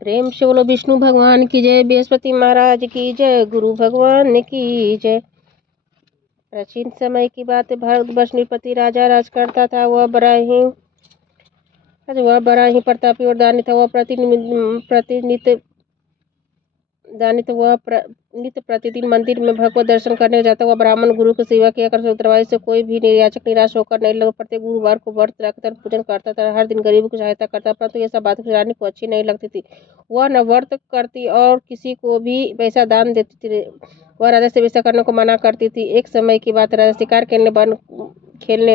प्रेम से बोलो विष्णु भगवान की जय, बृहस्पति महाराज की जय, गुरु भगवान की जय। प्राचीन समय की बात है, भारतवर्ष नृपति राजा राज करता था। वह बड़ा ही प्रतापी और दानी था। वह नित्य प्रतिदिन मंदिर में भगवत दर्शन करने जाता। वह ब्राह्मण गुरु की सेवा किया कर उत्तरवादी से कोई भी याचक निराश होकर नहीं लगा। प्रत्येक गुरुवार को व्रत रखकर पूजन करता था। हर दिन गरीबों की सहायता करता, परंतु यह सब बात रानी को अच्छी नहीं लगती थी। वह न व्रत करती और किसी को भी पैसा दान देती थी। वह राजा से वैसा करने को मना करती थी। एक समय की बात, राजा शिकार खेलने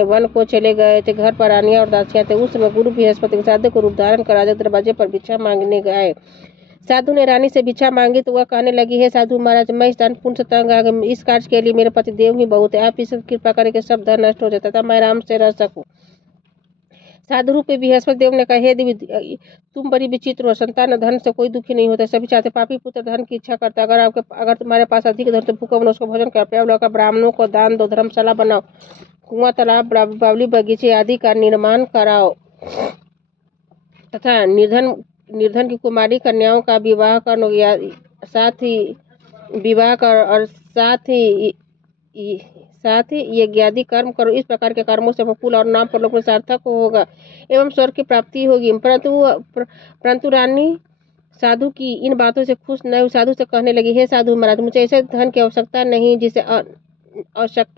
वन को चले गए थे। घर पर रानियां और दासियां थे। उस समय गुरु बृहस्पति के साधु को रूप धारण कर राजा दरवाजे पर भिक्षा मांगने गए। साधु ने रानी से भिक्षा मांगी तो वह कहने लगी, हे साधु महाराज, मैं इस दान पुण्य से तंग आ गई। इस कार्य के लिए मेरे पति देव ही बहुत है। आप इस कृपा करके सब धन नष्ट हो जाता था, मैं आराम से रह सकूं। साधु रूपी बृहस्पति देव ने कहा, हे देवी, तुम बड़ी विचित्र हो। संतान धन से कोई दुखी नहीं होता, सभी चाहते। पापी पुत्र धन की इच्छा करता। अगर तुम्हारे पास अधिक धन तो भूखा बनो, उसको भोजन कर, प्याव लाकर ब्राह्मणों को दान दो, धर्मशाला बनाओ, कुआं, तालाब, बावली, बगीचे आदि का निर्माण कराओ तथा निर्धन की कुमारी कन्याओं का विवाह कर, और साथ ही यज्ञादि कर्म करो। इस प्रकार के कर्मों से फूल और नाम परलोक में सार्थक होगा एवं स्वर्ग की प्राप्ति होगी। परंतु रानी साधु की इन बातों से खुश न हुई। साधु से कहने लगी, हे साधु महाराज, मुझे ऐसे धन की आवश्यकता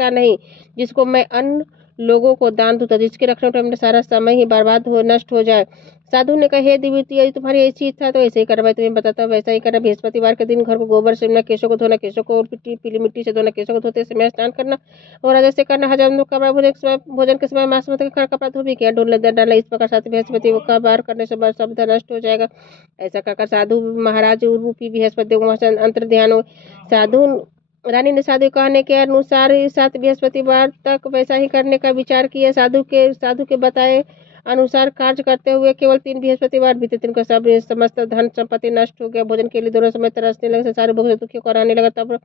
नहीं जिसको मैं अन्य लोगों को दान दूं, जिसके रखने में मेरा सारा समय ही बर्बाद हो नष्ट हो जाए। साधु ने कहा, हे देवी, यदि तुम्हारी ऐसी इच्छा तो ऐसे ही करना। मैं तुम्हें बताता हूँ, वैसा ही करना। बृहस्पतिवार के दिन घर को गोबर से केशों को धोना, केशों को पीली मिट्टी से धोना, केशों को धोते समय स्नान करना और जैसे करना। हजार कपड़ा भोजन के समय मांस कपड़ा धोबी किया, ढोल डाला। इस प्रकार साथ बृहस्पति का बार करने से सब धन नष्ट हो जाएगा। ऐसा कहकर साधु महाराज रूपी बृहस्पति अंतर ध्यान हो। साधु रानी ने साधु कहने के अनुसार ही 7 बृहस्पतिवार तक वैसा ही करने का विचार किया। साधु के बताए अनुसार कार्य करते हुए केवल 3 बृहस्पतिवार बीते। दिन का समस्त धन संपत्ति नष्ट हो गया। भोजन के लिए दोनों समय तरसने लगे। सारे भोग से दुखी कराने लगा। तब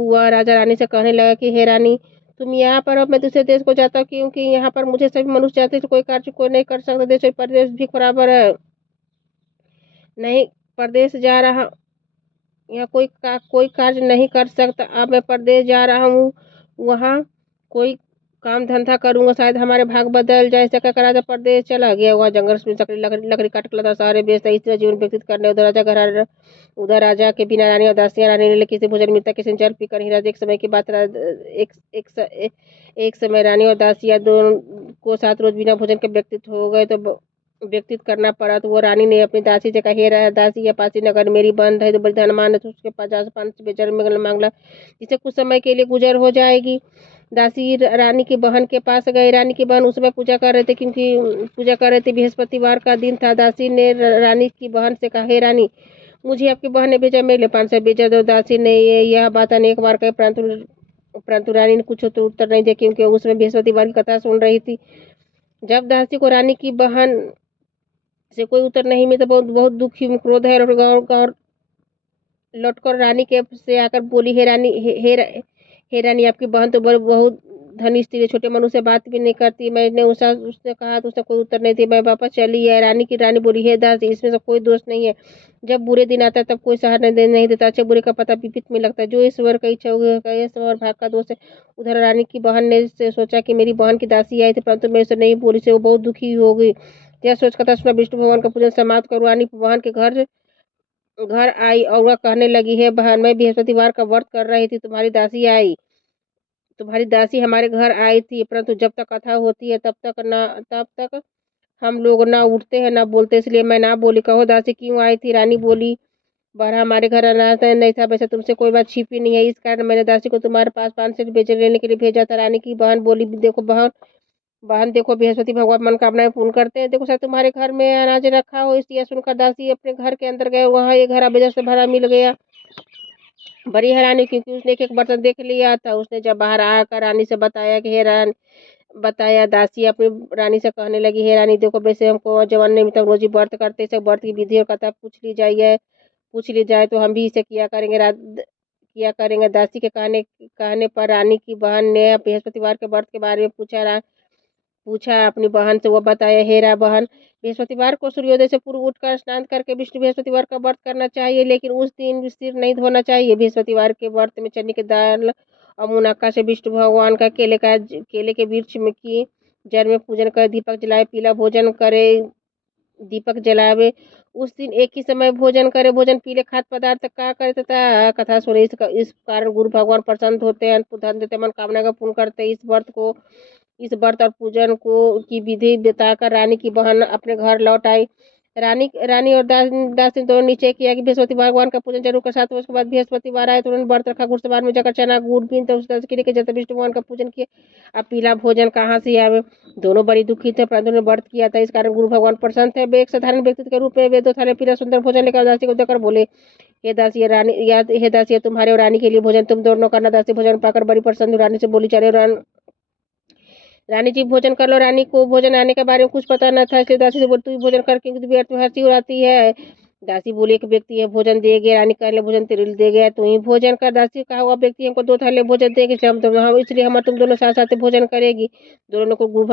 वह राजा रानी से कहने लगा कि हे रानी, तुम यहाँ पर, अब मैं दूसरे देश को जाता हूँ, क्योंकि यहाँ पर मुझे सभी मनुष्य जाते कोई कार्य कोई नहीं कर सकता। देश और प्रदेश भी बराबर है, नहीं प्रदेश जा रहा, यहाँ कोई कार्य नहीं कर सकता। अब मैं प्रदेश जा रहा हूँ, वहाँ कोई काम धंधा करूंगा, शायद हमारे भाग बदल जाए। ऐसा कहकर राजा प्रदेश चला गया। वह जंगल में लकड़ी काट कर लाता, सारे बेचता, इस तरह जीवन व्यतीत करने। उधर राजा के बिना रानी और दासियां। रानी ने किसी भोजन मिलता, किसी जल पीकर ही राजा। एक समय की बात, एक समय रानी और दासियां दोनों को 7 रोज बिना भोजन के व्यतीत करना पड़ा। तो वो रानी ने अपनी दासी से कहा, हे दासी, यह पासी नगर मेरी बंद है, तो बड़ी धनवान है, तो उसके 50 बेचारे में मांगला, जिसे कुछ समय के लिए गुजर हो जाएगी। दासी रानी की बहन के पास गई। रानी की बहन उस समय पूजा कर रहे थे, बृहस्पतिवार का दिन था। दासी ने रानी की बहन से कहा, हे रानी, मुझे आपकी बहन ने भेजा, मेरे लिए 500 भेजा दो। दासी ने यह बात अनेक बार कही, परंतु रानी ने कुछ तो उत्तर नहीं दिया, क्योंकि उसमें बृहस्पतिवार की कथा सुन रही थी। जब दासी को रानी की बहन से कोई उत्तर नहीं मिला, बहुत बहुत दुखी, क्रोध है, और गाँव लौटकर रानी के से आकर बोली, हे रानी, आपकी बहन तो बहुत धनी स्त्री है, छोटे मनु से बात भी नहीं करती। मैंने उसने कहा तो उसने कोई उत्तर नहीं दिया, मैं वापस चली है। रानी बोली, हे दासी, इसमें से कोई दोष नहीं है। जब बुरे दिन आता है तब कोई सहारा नहीं देता। अच्छे बुरे का पता विपरीत में लगता है। जो ईश्वर का इच्छा होगी, ईश्वर भाग का दोष है। उधर रानी की बहन ने सोचा कि मेरी बहन की दासी आई थी, परंतु मैं उसे नहीं बोली से वो बहुत दुखी हो गई। यह सोच कथा सुना, विष्णु भगवान का पूजन समाप्त कर रानी बहन के घर आई और वह कहने लगी, हे बहन, मैं बृहस्पतिवार का व्रत कर रही थी, तुम्हारी दासी हमारे घर आई थी, परंतु जब तक कथा होती है तब तक हम लोग ना उठते हैं ना बोलते, इसलिए मैं ना बोली। कहो दासी, क्यों आई थी? रानी बोली, बारह हमारे घर अनाज नहीं था, वैसे तुमसे कोई बात छिपी नहीं है, इस कारण मैंने दासी को तुम्हारे पास 500 बेचने लेने के लिए भेजा था। रानी की बहन बोली, देखो बहन, देखो, बृहस्पति भगवान मनोकामनाएं पूर्ण करते हैं। देखो, शायद तुम्हारे घर में अनाज रखा हो। इसलिए सुनकर दासी अपने घर के अंदर गए। वहाँ ये घर अबेजा से भरा मिल गया। बड़ी हैरानी, क्योंकि उसने एक एक बर्तन देख लिया था। उसने जब बाहर आकर रानी से बताया कि दासी अपनी रानी से कहने लगी, हे रानी, देखो, वैसे हमको जवान नहीं मिलता, रोजी व्रत करते, सब व्रत की विधि और कथा पूछ ली जाए तो हम भी इसे किया करेंगे। दासी के कहने पर रानी की बहन ने बृहस्पतिवार के व्रत के बारे में पूछा। पूछा अपनी बहन से, वो बताया, हेरा बहन, बृहस्पतिवार को सूर्योदय से पूर्व उठकर स्नान करके विष्णु बृहस्पतिवार का व्रत करना चाहिए, लेकिन उस दिन सिर नहीं धोना चाहिए। बृहस्पतिवार के व्रत में चने की दाल और मुनक्का से विष्णु भगवान का केले के वृक्ष में की जड़ में पूजन कर दीपक जलाए, पीला भोजन करे, दीपक जलावे। उस दिन एक ही समय भोजन करे, भोजन पीले खाद्य पदार्थ का करे तथा कथा सुने। इस कारण गुरु भगवान प्रसन्न होते हैं, धन देते, मनोकामना का पूर्ण करते हैं। इस व्रत और पूजन को की विधि बताकर रानी की बहन अपने घर लौट आई। रानी रानी और दासी दोनों नीचे किया कि बृहस्पति भगवान का पूजन जरूर कर। 7 वर्ष के बाद बृहस्पतिवार आए तो उन्होंने व्रत रखा। घुड़सवार में जाकर चना गुड़ पीन तो उस के जैसे विष्णु भगवान का पूजन किया। अब पीला भोजन कहाँ से आवे। दोनों बड़ी दुखी थे, परंतु उन्होंने व्रत किया था, इस कारण गुरु भगवान प्रसन्न थे। वे एक साधारण व्यक्ति के रूप में वे 2 थाली पीला सुंदर भोजन लेकर दासी को देकर बोले, हे दासी, तुम्हारे और रानी के लिए भोजन तुम दोनों करना। दासी भोजन पाकर बड़ी प्रसन्न हुई। रानी से बोली, चले रानी जी भोजन कर लो। रानी को भोजन आने के बारे में कुछ पता न था, इसलिए दासी से बोली, तू भोजन कर, क्योंकि व्यर्थ में हंसी उड़ाती है। दासी बोली, एक व्यक्ति है भोजन दे गया। रानी कहने, भोजन तेरे लिए दे गया, तू ही भोजन कर। दासी कहा, हुआ व्यक्ति हमको 2 थाली भोजन देगी, इसलिए हम तुम दोनों साथ साथ भोजन करेगी। दोनों को गुरु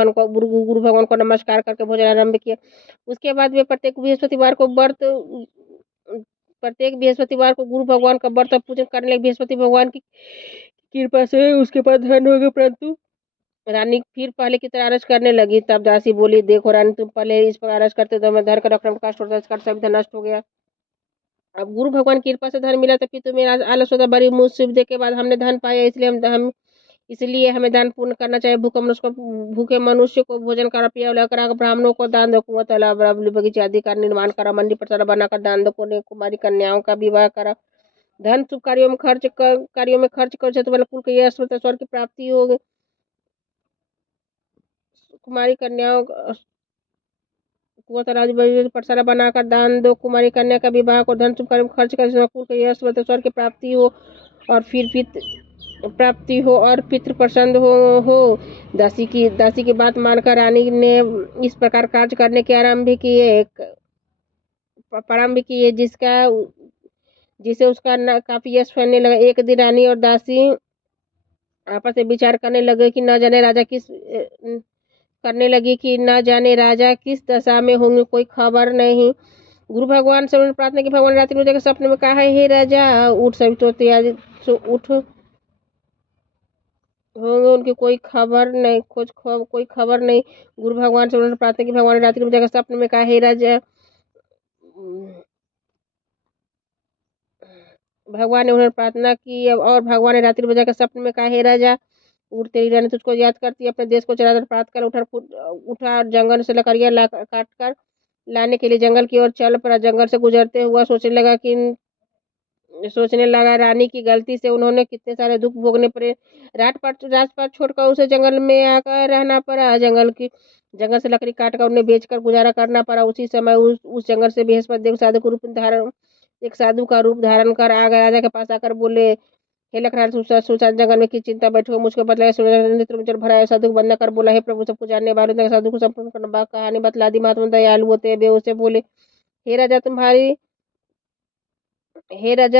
भगवान को नमस्कार करके भोजन आरंभ किया। उसके बाद वे प्रत्येक बृहस्पतिवार को गुरु भगवान का व्रत और पूजन करने लगे। बृहस्पति भगवान की कृपा से उसके बाद धन हो गए, परंतु रानी फिर पहले की तरह आरज करने लगी। तब दासी बोली, देखो रानी, तुम पहले इस प्रकार आरज करते तो मैं धन का रकम कष्ट होता, इसका सब धन नष्ट हो गया। अब गुरु भगवान की कृपा से धन मिला तो फिर तो मेरा आलस होता। बड़ी मुसीबत के बाद हमने धन पाया, इसलिए हमें दान पुण्य करना चाहिए। भूखे मनुष्य को भोजन करा, पिया लेकर ब्राह्मणों को दान दो, कुआं तालाब बगीचे आदि का निर्माण करा, मंडी प्रसाद बनाकर दान दो, कुमारी कन्याओं का विवाह करा, धन शुभ कार्यों में खर्च कर, तुम्हारे कुल के यश स्वर्ग की प्राप्ति होगी। कुमारी कन्याओं पाठशाला बनाकर दान दो, कुमारी कन्या का विवाह को धन शुभ कार्य में खर्च कर, कुल के यश स्वर्ग की प्राप्ति हो और पितृ प्रसन्न हो। दासी की बात मानकर रानी ने इस प्रकार कार्य करने के प्रारंभ किए, जिसे उसका काफी यश फैलने लगा। एक दिन रानी और दासी आपस में विचार करने लगे कि न जाने राजा किस दशा में होंगे, कोई खबर नहीं। गुरु भगवान से उन्होंने प्रार्थना की, भगवान रात्रि में जाकर सपने में कहा, हे राजा उठ, सभी तो तैयारी उठ होंगे, उनकी कोई खबर नहीं। गुरु भगवान से उन्होंने प्रार्थना की, भगवान ने रात्रि में जाकर सपने में कहा, हे राजा, भगवान ने उन्हें प्रार्थना की और भगवान ने रात्रि में जाकर सपने में कहा, हे राजा उठ, तेरी रानी तुझको याद करती है, अपने देश को चला कर प्राप्त कर। उठा जंगल से लकड़ियां काट कर लाने के लिए जंगल की ओर चल पड़ा। जंगल से गुजरते हुआ सोचने लगा, रानी की गलती से उन्होंने कितने सारे दुख भोगने पड़े। राजपाट छोड़कर उसे जंगल में आकर रहना पड़ा। जंगल से लकड़ी काटकर उन्हें बेचकर गुजारा करना पड़ा। उसी समय उस जंगल से बृहस्पति देव एक साधु का रूप धारण कर आ गए। राजा के पास आकर बोले, हे लखराज, सुनसान जंगल में किस चिंता बैठे हो, मुझको बतलाया। नेत्र में जल भरा है। साधु को वंदना कर बोला, हे प्रभु, सबको जानने वाले। साधु को संपूर्ण कहानी बतला दी। महात्मा दयालु होते वे उसे बोले, हे राजा,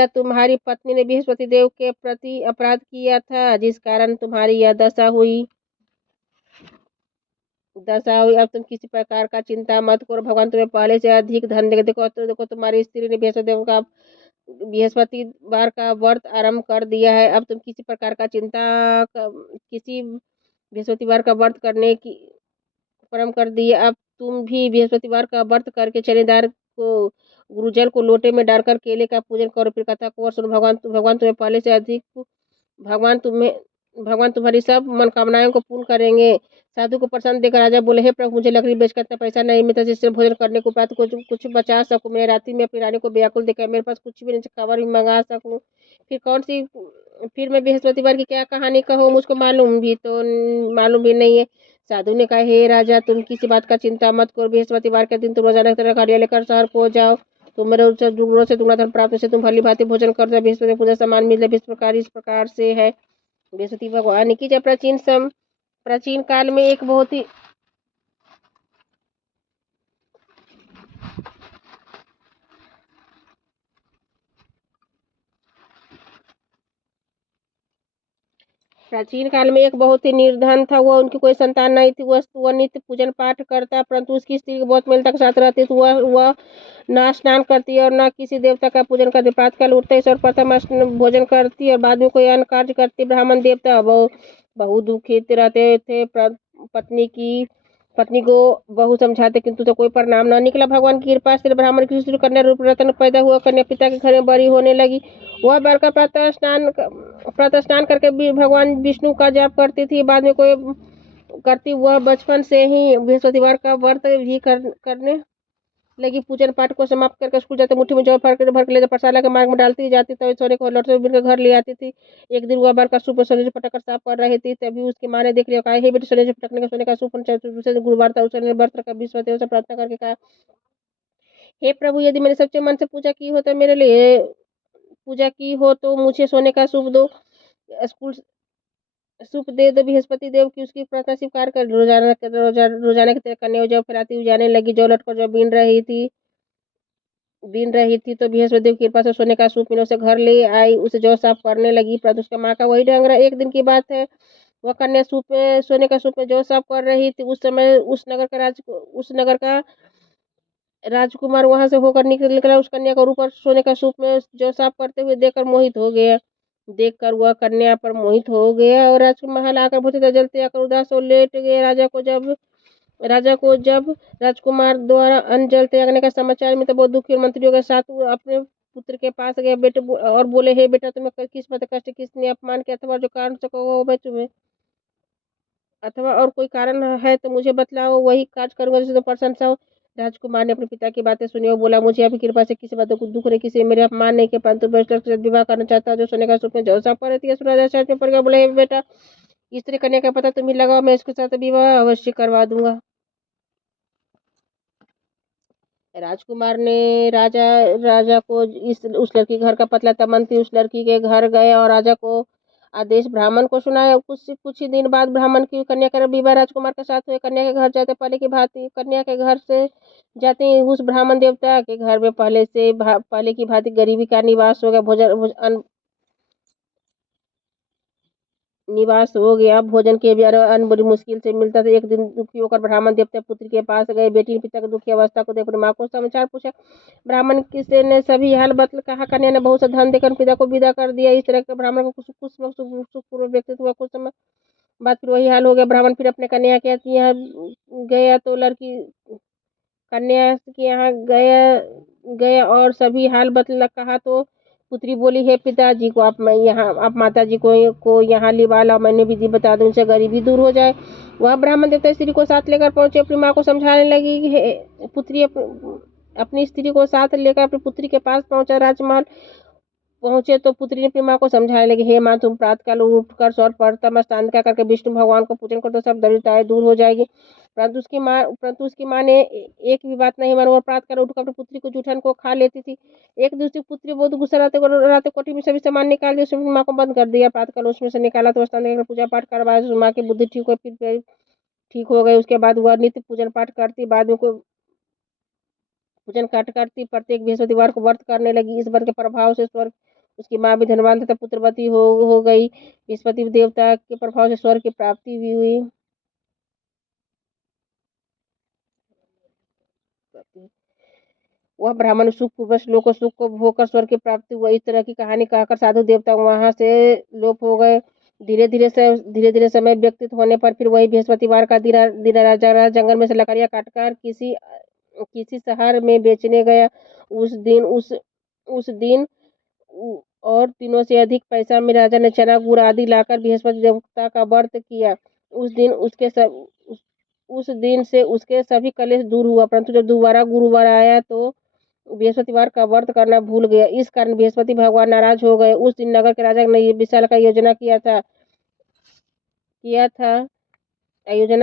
तुम्हारी पत्नी ने बृहस्पति देव के प्रति अपराध किया था, जिस कारण तुम्हारी यह दशा हुई। अब तुम किसी प्रकार का चिंता मत करो, भगवान तुम्हें पहले से अधिक धन देगा। देखो तुम्हारी स्त्री ने बृहस्पतिवार का व्रत आरंभ कर दिया है। अब तुम किसी बृहस्पतिवार का व्रत करने की प्रारंभ कर दिया। अब तुम भी बृहस्पतिवार का व्रत करके शनिवार को गुरुजल को लोटे में डालकर केले का पूजन करो, फिर कथा को और सुनो। भगवान तुम्हें पहले से अधिक भगवान तुम्हें भगवान तुम्हारी सब मनोकामनाओं को पूर्ण करेंगे। साधु को प्रसन्न देखकर राजा बोले, हे प्रभु, मुझे लकड़ी बेचकर इतना पैसा नहीं मिलता जिससे भोजन करने को उपरांत कुछ बचा सकूं। मैं रात्रि में अपनी रानी को व्याकुल देखा, मेरे पास कुछ भी नहीं, खबर भी मंगा सकूं। फिर मैं बृहस्पतिवार की क्या कहानी कहूँ, मुझको मालूम भी नहीं है। साधु ने कहा, हे राजा, तुम किसी बात का चिंता मत करो। बृहस्पतिवार के दिन तुम रोजाना तरह कार्य लेकर शहर पहुंच जाओ, तुम्हारे दुगुणों से दुगुना धन प्राप्त से तुम भली भांति भोजन कर दो। बृहस्पति पूजा सामान मिल जाए। इस प्रकार से है। बृहस्पति भगवान की जय। प्राचीन काल में एक बहुत ही प्राचीन काल में एक बहुत ही निर्धन था, वह उनकी कोई संतान नहीं थी। वह नित्य पूजन पाठ करता, परंतु उसकी स्त्री बहुत मिलता के साथ रहती थी। वह न स्नान करती और न किसी देवता का पूजन करती। प्रातःकाल उठते ही सर्वप्रथम भोजन करती और बाद में कोई अन्य कार्य करती। ब्राह्मण देवता बहु दुखित रहते थे। पत्नी को बहु समझाते किंतु तो कोई परिणाम न निकला। भगवान की कृपा से ब्राह्मण की स्त्री कन्या रूप रत्न पैदा हुआ। कन्या पिता के घर में बड़ी होने लगी। वह बालका प्रातः स्नान करके भी भगवान विष्णु का जाप करती थी। बाद में कोई करती। वह बचपन से ही बृहस्पतिवार का व्रत भी करने लगी। पूजन पाठ को समाप्त करके स्कूल जाते मुट्ठी में जौ भर के ले पाठशाला के मार्ग में डालती जाती, तभी सोने को लौटते बिन घर ले आती थी। एक दिन वह बार का सूप सोने से पटक कर साफ कर रही थी, तभी उसकी माँ ने देख लिया। कहा, हे बेटी, सोने से पटकने का सोने का सूप दूसरे दिन गुरुवार था। उसने व्रत रखा, विश्वदेव से प्रार्थना करके कहा, हे प्रभु, यदि मैंने सच्चे मन से पूजा की हो तो मुझे सोने का सूप दो। स्कूल सूप दे दो। बृहस्पति देव की उसकी प्रार्थना स्वीकार कर रोजाना की तरह कन्या जौ फैलाती हुई जाने लगी। जौ लटकर जौ बीन रही थी तो बृहस्पति देव की कृपा से सोने का सूप मिला। उसे घर ले आई, उसे जौ साफ करने लगी, परंतु उसका माँ का वही ढंग रहा। एक दिन की बात है, वह कन्या सोने का सूप में जौ साफ कर रही थी। उस समय उस नगर का राजकुमार वहां से होकर निकला। उस कन्या का रूप और सोने का सूप में जौ साफ करते हुए देखकर वह कन्या पर मोहित हो गया और राजकुमार आकर बहुत जलते आकर उदास और लेट गए। राजा को जब राजकुमार द्वारा अन्न जल त्यागने का समाचार मिला तो बहुत दुखी और मंत्रियों के साथ अपने पुत्र के पास गए बेटे और बोले, हे बेटा, तुम्हें किस बात कष्ट, किसने अपमान किया, अथवा जो कारण से कहो मैं तुम्हें, अथवा और कोई कारण है तो मुझे बतलाओ, वही कार्य करूंगा जिससे तुम प्रसन्न हो। राजकुमार ने अपने पिता की बातें सुनी और बोला, मुझे आपकी कृपा से किसी बात को दुख नहीं, किसी मेरे अपमान नहीं किया, परंतु मैं उस लड़के के साथ विवाह करना चाहता हूँ जो सोने का सूप में जौ साफ कर रही थी। राजा शर्त में पड़ गया, बोले, बेटा, स्त्री कन्या का पता तुम ही लगाओ, मैं इसके साथ विवाह अवश्य करवा दूंगा। राजकुमार ने राजा को उस लड़की के घर का पता था। मंत्री उस लड़की के घर गए और राजा को आदेश ब्राह्मण को सुनाया। कुछ ही दिन बाद ब्राह्मण की कन्या का विवाह राजकुमार के साथ हुए। कन्या के घर जाते पहले की भांति कन्या के घर से जाते ही उस ब्राह्मण देवता के घर में पहले की भांति गरीबी का निवास हो गया। भोजन के भी अन्न बड़ी मुश्किल से मिलता था। एक दिन दुखी होकर ब्राह्मण देवता पुत्र के पास गए। बेटी ने पिता की दुखी अवस्था को देख अपनी माँ को समाचार पूछा। ब्राह्मण किसी ने सभी हाल बतल कहा। कन्या ने बहुत सा धन देकर पिता को विदा कर दिया। इस तरह के ब्राह्मण को सुखपूर्वक व्यक्तित्व हुआ। कुछ समय बाद फिर वही हाल हो गया। ब्राह्मण फिर अपने कन्या के यहाँ गया तो कन्या के यहाँ गया और सभी हाल बतला कहा तो पुत्री बोली, हे पिताजी को आप माता जी को यहाँ लिवा लाओ, मैंने विधि बता दूं, इनसे गरीबी दूर हो जाए। वह ब्राह्मण देवता स्त्री को साथ लेकर पहुंचे। अपनी माँ को समझाने लगी। पुत्री अपनी स्त्री को साथ लेकर अपनी पुत्री के पास पहुंचा। राजमहल पहुंचे तो पुत्री ने अपनी माँ को समझाने लगी, हे माँ, तुम प्रातःकाल उठकर सर्वप्रथम स्नान करके विष्णु भगवान को पूजन कर तो सब दरिद्रताएं दूर हो जाएगी। परंतु उसकी माँ ने एक भी बात नहीं मानी और प्रातःकाल उठकर अपनी पुत्री को जूठन को खा लेती थी। एक दूसरी पुत्री बहुत गुस्सा रहते कोठी में सभी सामान निकाल दिया, उसमें माँ को बंद कर दिया। प्रातःकाल उसमें से निकाला तो स्नान करके पूजा पाठ करवाया। माँ की बुद्धि ठीक हो गई। उसके बाद वह नित्य पूजन पाठ करती। बाद में कोई पूजन पाठ करती। प्रत्येक बृहस्पतिवार को व्रत करने लगी। इस व्रत के प्रभाव से स्वर्ग उसकी माँ भी धनवान तथा पुत्रवती हो गई। बृहस्पति देवता के प्रभाव से स्वर्ग की प्राप्ति भी हुई। वह ब्राह्मण सुखपूर्वक श्लोक सुख को भोग स्वर्ग की प्राप्ति हुआ। इस तरह की कहानी कहकर साधु देवता वहां से लोप हो गए। धीरे धीरे समय व्यतीत होने पर फिर वही बृहस्पतिवार का दिन राजा जंगल में से लकड़ियां काटकर किसी शहर में बेचने गया। उस दिन और तीनों से अधिक पैसा में राजा ने चना गुड़ आदि लाकर बृहस्पति देवता का व्रत किया। उस दिन से उसके सभी कलेश दूर हुआ। परंतु जब दोबारा गुरुवार आया तो बृहस्पतिवार का व्रत करना भूल गया। इस कारण बृहस्पति भगवान नाराज हो गए। उस दिन नगर के राजा ने विशाल का आयोजना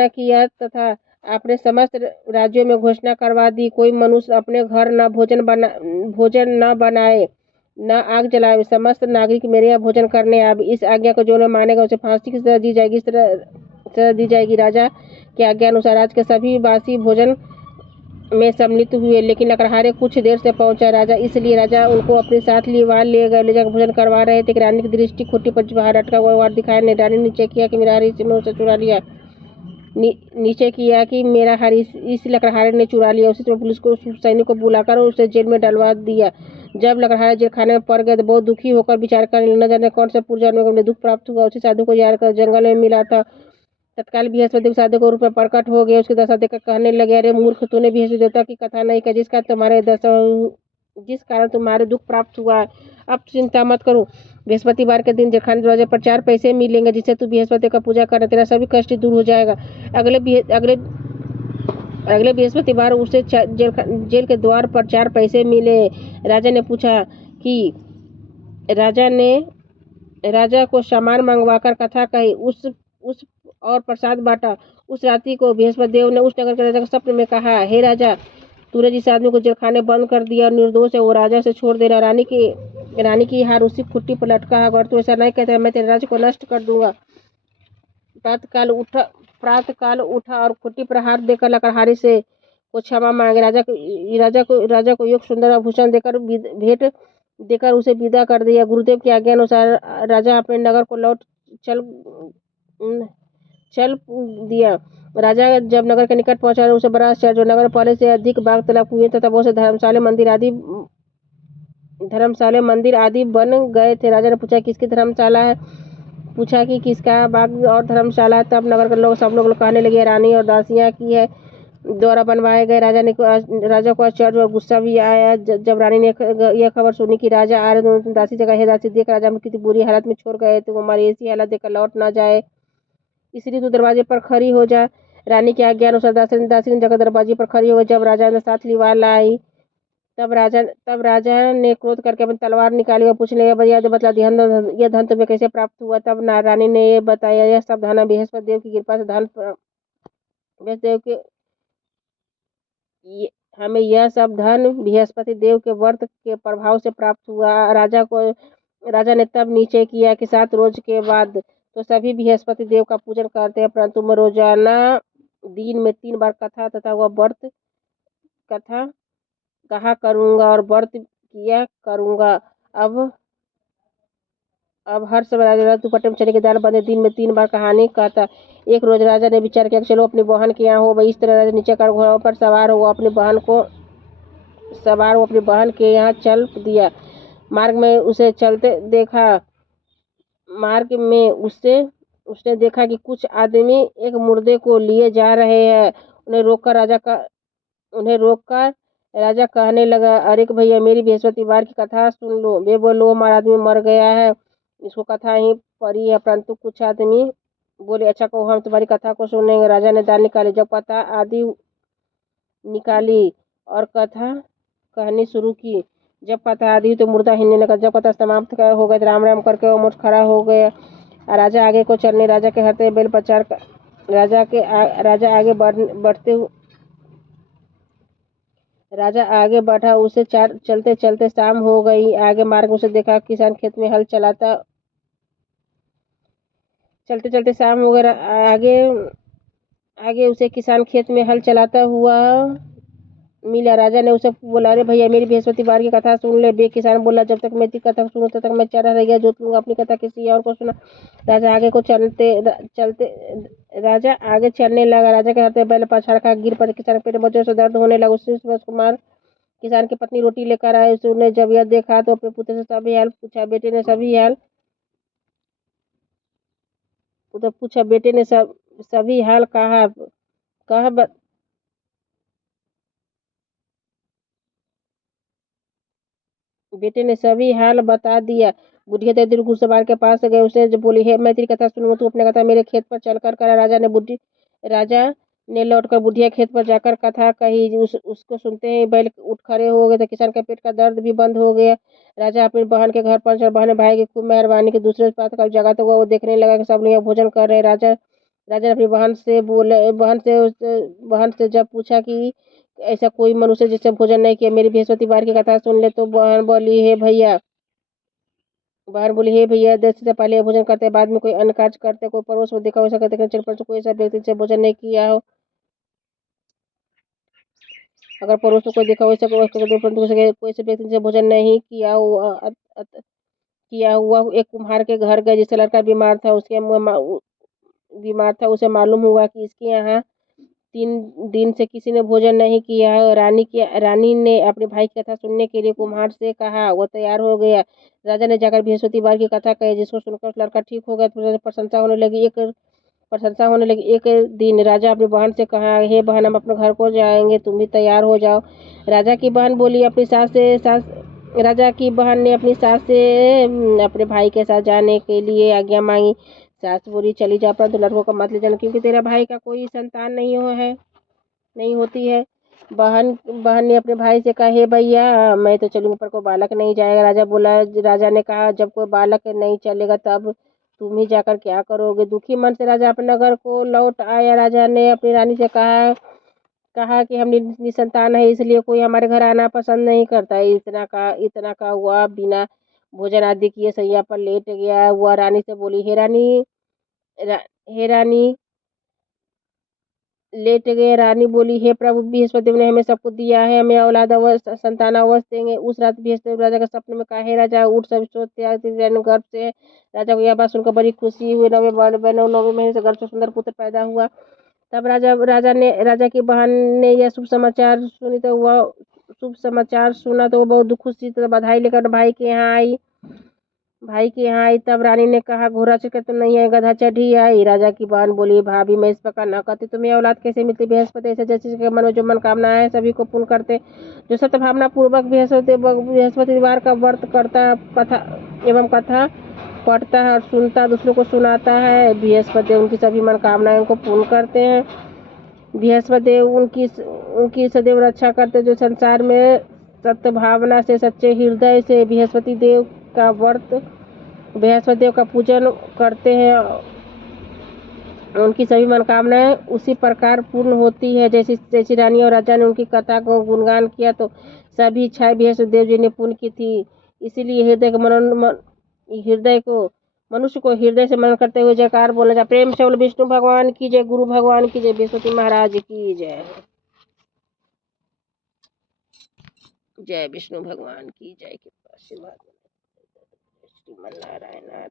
किया तथा अपने समस्त राज्यों में घोषणा करवा दी, कोई मनुष्य अपने घर न भोजन न बनाए न आग जलाए। समस्त नागरिक मेरे यहाँ भोजन करने आए। इस आज्ञा को जो न मानेगा उसे फांसी की सजा दी जाएगी। राजा की आज्ञा अनुसार आज के सभी बासी भोजन में सम्मिलित हुए, लेकिन लकड़हारे कुछ देर से पहुंचा राजा, इसलिए राजा उनको अपने साथ ले जाकर भोजन करवा रहे थे कि रानी की दृष्टि खूंटी पर बाहर अटका हुआ वार दिखाया ने रानी नीचे किया कि मेरा हार इसने उसे चुरा लिया। नीचे किया कि मेरा हार इस लकड़हारे ने चुरा लिया। उसी समय पुलिस को सैनिक को बुलाकर उसे जेल में डलवा दिया। जब लकड़हारे जेल खाने में पड़ गए तो बहुत दुखी होकर विचार कर न जाने कौन सा पुरजन्म को दुख प्राप्त हुआ। उसी साधु को याद कर जंगल में मिला था। तत्काल बृहस्पति साधु के रूप में प्रकट हो गए। उसकी दशा देखकर कहने लगे, अरे मूर्ख, तूने बृहस्पति देवता की कथा नहीं कही जिस कारण तुम्हारे दुख प्राप्त हुआ है। अब चिंता मत करो, बृहस्पतिवार के दिन जेलखाने दरवाजे पर 4 पैसे मिलेंगे, जिससे तू बृहस्पति का पूजा कर, तेरा सभी कष्ट दूर हो जाएगा। अगले बृहस्पतिवार उसे जेल के द्वार पर 4 पैसे मिले। राजा ने पूछा कि राजा को सामान मंगवाकर कथा कही, उस और प्रसाद बांटा। उस रात्रि को बृहस्पति देव ने उस नगर के राजा को स्वप्न में कहा, हे राजा, तूने जिस आदमी को जेलखाने बंद कर दिया और निर्दोष है, वो राजा से छोड़ देना। रानी की हार उसी खुट्टी पर लटका है। अगर तू ऐसा नहीं कहता, मैं तेरे राज्य को नष्ट कर दूंगा। प्रातःकाल उठा और खुट्टी पर हाथ देकर लकड़हारे से को क्षमा मांगे। राजा को एक सुंदर आभूषण देकर भेंट देकर उसे विदा कर दिया। गुरुदेव की आज्ञा अनुसार राजा अपने नगर को लौट चल दिया। राजा जब नगर के निकट पहुंचा तो उसे बड़ा आश्चर्य, जो नगर पहले से अधिक बाग तालाब कुएं तथा बहुत से धर्मशाले मंदिर आदि बन गए थे। राजा ने पूछा, किसकी धर्मशाला है? पूछा कि किसका बाग और धर्मशाला है। तब नगर के सब लोग कहने लगे, रानी और दासियां की है द्वारा बनवाए गए। राजा को आश्चर्य और गुस्सा भी आया। जब रानी ने यह खबर सुनी कि राजा आ रहे, तो दासी जगह, हे दासी, देख राजा कितनी बुरी हालत में छोड़ गए थे, हमारी ऐसी हालत देखकर लौट ना जाए, इसलिए तू दरवाजे पर खड़ी हो जा। रानी के आज्ञा अनुसार दासी ने जगह दरवाजे पर खड़ी हो गई। जब राजा ने साथ लिवार लाई तब राजा ने क्रोध करके अपनी तलवार निकाली और पूछने लगा, भैया बतला, यह धन तुम्हें कैसे प्राप्त हुआ? तब रानी ने ये बताया, यह सब धन बृहस्पति देव की कृपा से हमें यह सब धन बृहस्पति देव के व्रत के प्रभाव से प्राप्त हुआ। राजा ने तब निश्चय किया कि 7 रोज के बाद तो सभी बृहस्पति देव का पूजन करते हैं, परंतु मैं रोजाना दिन में 3 बार कथा तथा वह व्रत कथा कहा करूंगा और व्रत किया करूंगा। अब हर समय राजा दुपट्टे में चने की दाल बंधे दिन में 3 बार कहानी कहता। एक रोज राजा ने विचार किया, चलो अपनी बहन के यहाँ हो। वही इस तरह राजा नीचे कर घोड़ों पर सवार हो अपनी बहन के यहाँ चल दिया। मार्ग में उसने देखा कि कुछ आदमी एक मुर्दे को लिए जा रहे हैं। उन्हें रोककर राजा कहने लगा, अरे भैया, मेरी बृहस्पतिवार की कथा सुन लो। वे बोलो, हमारा आदमी मर गया है, इसको कथा ही पड़ी है। परंतु कुछ आदमी बोले, अच्छा कहो, हम तुम्हारी कथा को सुनेंगे। राजा ने दाल निकाली, जब कथा आदि निकाली और कथा कहनी शुरू की। जब कथा आदि तो मुर्दा हिलने लगा। जब कथा समाप्त हो गई, राम राम करके वो मुठ खड़ा हो गया। राजा आगे को चलने, राजा के हरते बेल प्रचार राजा आगे बढ़ा। उसे चलते चलते शाम हो गई। आगे मार्ग उसे देखा, किसान खेत में हल चलाता। चलते चलते शाम हो गया। आगे उसे किसान खेत में हल चलाता हुआ मिला। राजा ने उसे बोला, अरे भैया, मेरी बृहस्पतिवार की कथा सुन ले। बे किसान बोला, जब तक मैं तेरी कथा सुनूं तब तक मैं चरा रह गया, जोत लूंगा, अपनी कथा किसी और को सुना। राजा आगे चलने लगा। राजा के हाथ बैल पछाड़ खा गिर पड़े। किसान पेट में जोर से दर्द होने लगा। उसी कुमार किसान की पत्नी रोटी लेकर आए। उसने जब यह देखा तो अपने पुत्र से सभी हाल पूछा। बेटे ने सभी हाल कहा बेटे ने सभी हाल बता दिया। बुढ़िया तेरी घुड़सवार के पास गए। उसने जब बोली, है मैं तेरी कथा सुनूंगा, तू अपने कथा मेरे खेत पर चलकर करा। राजा ने लौटकर बुढ़िया खेत पर जाकर कथा कही। उसको सुनते ही बैल उठ खड़े हो गए थे। किसान के पेट का दर्द भी बंद हो गया। राजा अपनी बहन के घर पहुंचा। बहन भाई की खूब मेहरबानी की। दूसरे प्रातःकाल जगाता हुआ वो देखने लगा कि सब लोग भोजन कर रहे। राजा ने अपनी बहन से जब पूछा कि ऐसा कोई मनुष्य जिससे भोजन नहीं किया, मेरी बृहस्पतिवार की कथा सुन ले, तो बहन बोली, हे भैया, दृष्टि से पहले भोजन करते, बाद में कोई अन्य कार्य करते, कोई पड़ोस में देखा, वैसा करते, कोई ऐसा व्यक्ति से भोजन नहीं किया हो अगर पड़ोस में कोई देखा वैसा परंतु कोई से व्यक्ति से भोजन नहीं किया हुआ एक कुम्हार के घर गए, जिसका लड़का बीमार था। उसे मालूम हुआ कि इसके यहाँ 3 दिन से किसी ने भोजन नहीं किया है। रानी ने अपने भाई की कथा सुनने के लिए कुम्हार से कहा। वह तैयार हो गया। राजा ने जाकर बृहस्पतिवार की कथा कही, जिसको सुनकर लड़का ठीक हो गया तो प्रशंसा होने लगी। एक दिन राजा अपनी बहन से कहा, हे बहन, हम अपने घर को जाएंगे, तुम भी तैयार हो जाओ। राजा की बहन ने अपनी सास से अपने भाई के साथ जाने के लिए आज्ञा मांगी। सास बोली, चली जा, परंतु लड़कों का मत ले जाना, क्योंकि तेरा भाई का कोई संतान नहीं होती है। बहन ने अपने भाई से कहा, हे भैया, मैं तो चलूंगा पर कोई बालक नहीं जाएगा। राजा ने कहा, जब कोई बालक नहीं चलेगा तब तुम ही जाकर क्या करोगे। दुखी मन से राजा अपने नगर को लौट आया। राजा ने अपनी रानी से कहा कि हम निसंतान है, इसलिए कोई हमारे घर आना पसंद नहीं करता। इतना का हुआ, बिना भोजन आदि किए सैया पर लेट गया। वह रानी से बोली, हे रानी लेट गए। रानी बोली, हे प्रभु, बृहस्पति ने हमें सब कुछ दिया है, हमें औलाद अवश्य संतान अवश्य देंगे। उस रात बृहस्पति राजा के सपने में कहा, हे राजा, उठ, सब सोच त्याग गर्भ से। राजा को यह बात सुनकर बड़ी खुशी हुई। 9वें महीने से गर्भ से सुंदर पुत्र पैदा हुआ। तब राजा की बहन ने यह शुभ समाचार सुना तो वह बहुत खुशी थी। बधाई लेकर भाई के यहाँ आई। तब रानी ने कहा, घोड़ा चढ़कर तो नहीं है, गधा चढ़ी आई। राजा की बहन बोली, भाभी, मैं इस प्रकार न करती, तुम्हें औलाद कैसे मिलती। बृहस्पति ऐसे जैसे मन में जो मनकामना है सभी को पूर्ण करते। जो सत्य भावना पूर्वक बृहस्पतिवार का व्रत करता एवं कथा पढ़ता है और सुनता, दूसरों को सुनाता है, बृहस्पति उनकी सभी मनकामनाओं को पूर्ण करते हैं। बृहस्पति उनकी सदैव रक्षा करते। जो संसार में सत्य भावना से, सच्चे हृदय से बृहस्पति देव का पूजन करते हैं, उनकी सभी मनोकामनाएं उसी प्रकार पूर्ण होती है। जैसी रानी और राजा ने उनकी कथा को गुणगान किया तो सभी इच्छाएं बृहस्पति देव जी ने पूर्ण की थी। इसीलिए मनुष्य को हृदय से मनन करते हुए जयकार बोलना चाहिए। प्रेम से बोलो, विष्णु भगवान की जय, गुरु भगवान की जय, बृहस्पति महाराज की जय। जय विष्णु भगवान की जय। कृपा आशीर्वाद। नारायण नारायण।